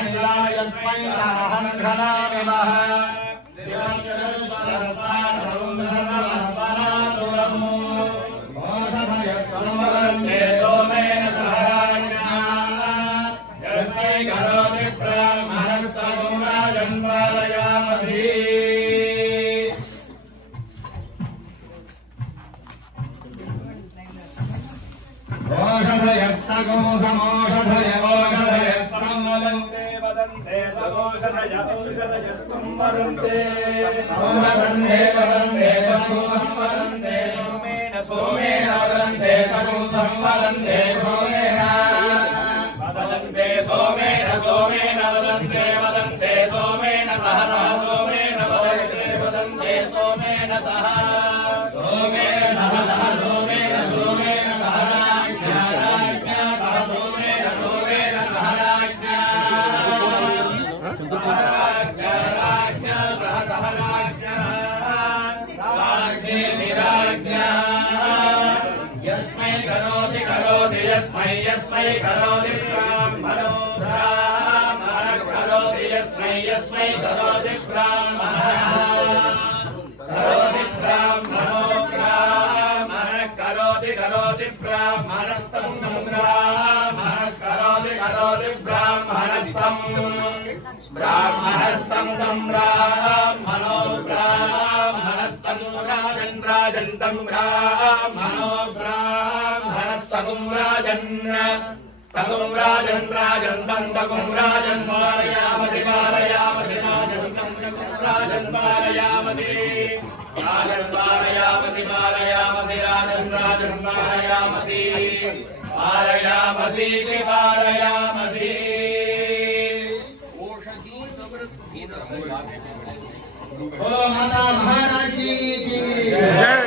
यस्मै नाहं घनामिमः ओषधयस्संवदन्ते सोमेन सहराज्ञा यस्मै करोति ब्राह्मणस्तगुं राजन् पालयामहि ओषधयस्सगो समोषधय ओषधयस्संवदन्ते वदन्ते समोषधय ओषधयस्संवदन्ते संवदन्ते वदन्ते सगो संवदन्ते सोमेन सोमेन वदन्ते सगो संवदन्ते सोमेन वदन्ते सोमेन सोमेन वदन्ते वदन्ते सोमेन सह सोमेन वदन्ते वदन्ते सोमेन सह सोमेन सह सोमेन सोमेन सह राज्ञा सह सोमेन सोमेन सह राज्ञा राज्ञा सह सह राज्ञा राज्ञा यस्मै करोति करोति यस्मै करोति ब्राह्मणो ब्राह्मणः करोति यस्मै करोति ब्राह्मणः करोति ब्राह्मणो ब्राह्मणः करोति ब्राह्मणस्तं ब्राह्मणः करोति ब्राह्मणस्तं ब्राह्मणस्तं ब्राह्मणो ब्राह्मणस्तं राजन्तं ब्राह्मणो ब्राह्मणस्तगुं राजन् तगुं राजन् राजन्तं तगुं राजन् पालयामसि पालयामसि राजन्तं राजन् पालयामसि राजन् पालयामसि पालयामसि राजन् राजन् पालयामसि पालयामसि पालयामसि ओ माता महारानी की जय।